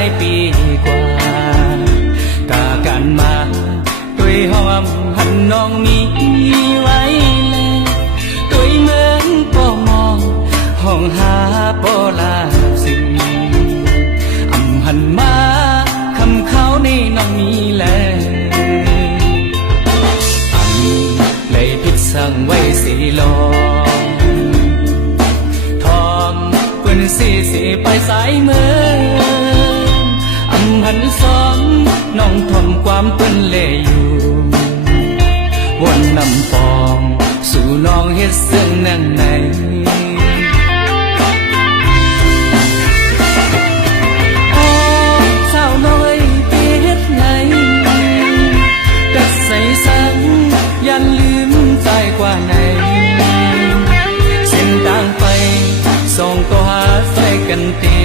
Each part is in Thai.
ายปีกว่ากากันมาด้วยหอมหันน้องมีไว้แล้วด้วยเมืองป่มองห้องหาป่ลาสิ่งหันมาคำเขาในน้องมีแล้วเลยพิดสั่งไว้สีลองทอมเพื่อนสีไปสายเมืองหันซ้อมน้องทอมความเปิ้นเล่อยู่วนนำปองสู่น้องเฮ็ดซึ่งนั่งในยันลืมใจกว่าไหนเส้นทางไปส่องก็หาใส่กันตี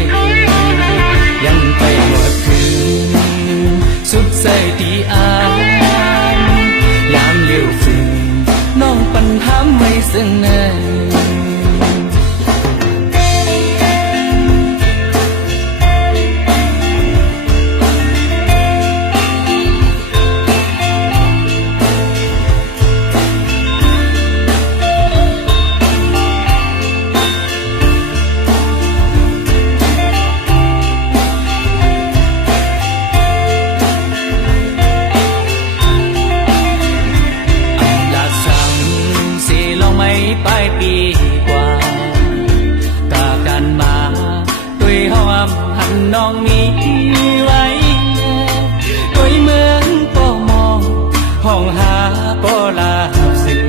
ยังไปหมดถึงสุดใจที่อ่านยามเลี้ยวฝืนน้องปัญหาไม่ซึ่งในปลายปีกว่ากากันมาด้วยหอมหันน้องมีไว้ด้วยเมืองป่มองห้องหาป่ลาสิ่ง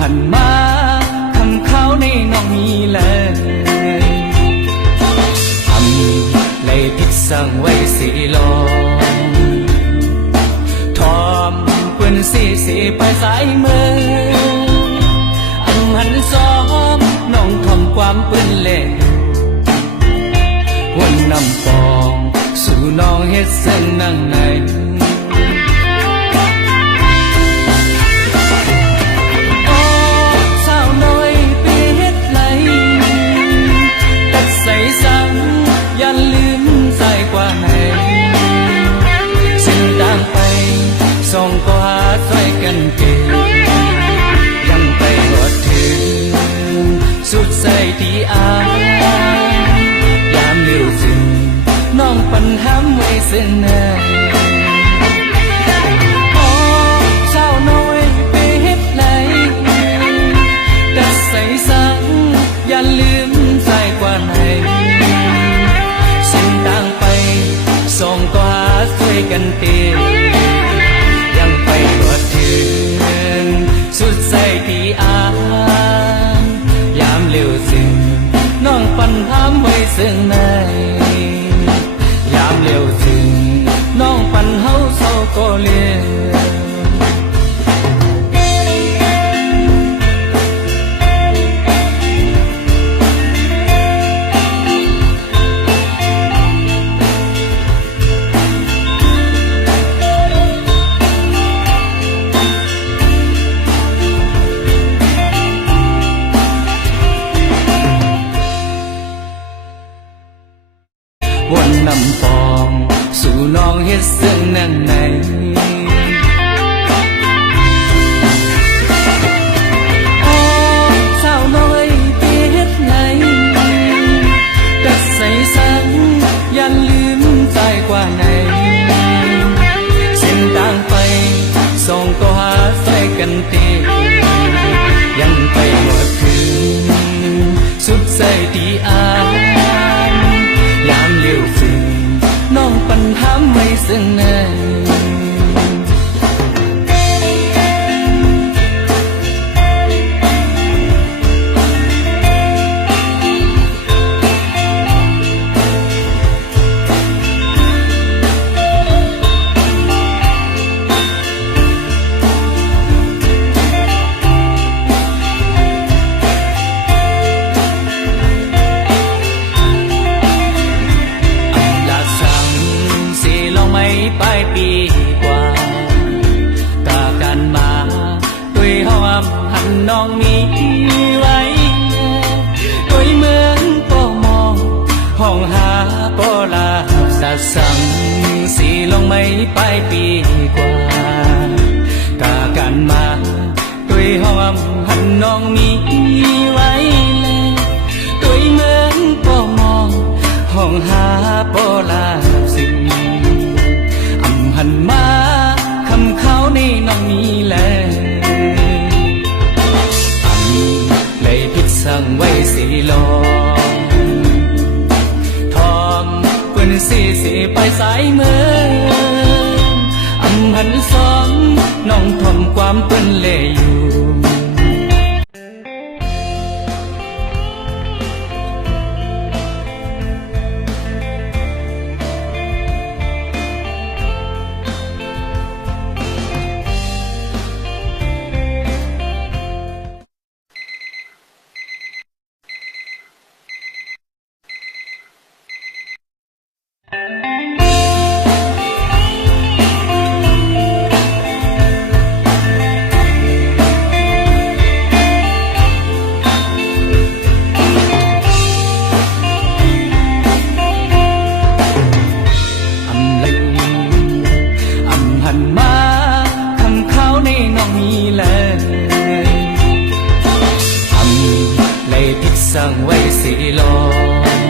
หันมาคำเขาในน้องมีเลยเลยพิดสั่งไว้สีลองทอมเพื่อนสีไปสายเมืองหันซ้อมน้องทำความเปื้อนเล่วนนำปองสู่น้องเฮ็ดเส้นนั่งในโอ้สาวน้อยไปเฮ็ดไรตัดใส่ซ้ำยันลืมใจกว่าไหนเส้นทางไปส่องก็หาใส่กันเก่งสุดใจที่อ่านยามเลี้ยวจึงน้องปัญหาไม่ซึ่งในโอ้เจ้าน้อยไปเฮ็ดไหนกัดใส่สังอย่าลืมใจกว่าไหนเส้นทางไปส่องก็หาช่วยกันเตยังไปกว่าถึงสุดใจที่อ่านยามเลี้ยวจึงน้องปัญหาไว้ซึ่งในยามเลี้ยวจึงน้องปัญหาเศร้าก็เลี้ยวนนำปองสู่น้องเฮ็ดซึ่งนั่งในโอ้สาวน้อยไปเฮ็ดไหนกัดใส่สังยันลืมใจกว่าไหนเส้นทางไปส่องก็หาใส่กันตียังไปหมดถึงสุดใจที่อ่านยามเลี้ยวฝืนน้องปัญหาไม่ซึ่งในไป ไปปีกว่า กาการมาด้วยหอมหันน้องมีไว้แล้วด้วยเมืองก็มองห้องหาโปลาสิอำหันมาคำเขานี่น้องมีแล้วอันเลยพิดสั่งไว้สีลองทอมเปิ้นสีไปสายเมืองอำหันสองน้องทอมความเปิ้นเลอยู่สั่งไว้สีลอง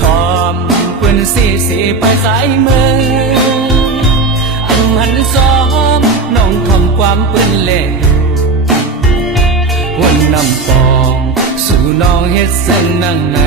ทอมเปิ้นสีไปสายเมืองอันหันซ้อมน้องทอมความเปิ้นเล่วันนำปองสู่น้องเฮ็ดเส้นนั่งใน